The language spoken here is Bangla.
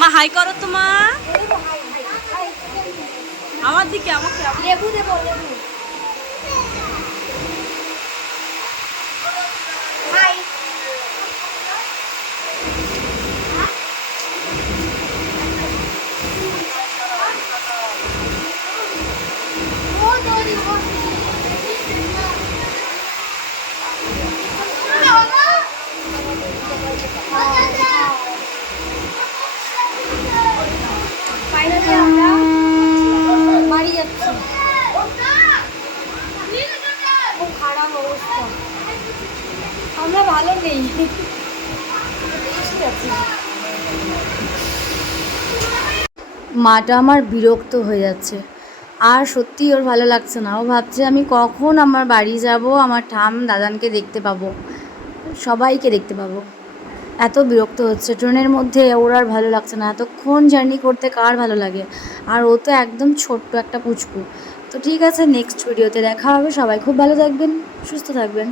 মা হাই করো তো মা আমার দিকে আমাকে। লেবু দেবো লেবু আমরা ভালো নেই। মাটা আমার বিরক্ত হয়ে যাচ্ছে। আর সত্যি ওর ভালো লাগছে না। ও ভাবছে আমি কখন আমার বাড়ি যাব, আমার ঠাম দাদানকে দেখতে পাবো, সবাইকে দেখতে পাবো। এত বিরক্ত হচ্ছে। ট্রেনের মধ্যে ওর আর ভালো লাগছে না। এতক্ষণ জার্নি করতে কার ভালো লাগে? আর ও তো একদম ছোট্ট একটা পুচকু। তো ঠিক আছে নেক্সট ভিডিওতে দেখা হবে। সবাই খুব ভালো থাকবেন, সুস্থ থাকবেন।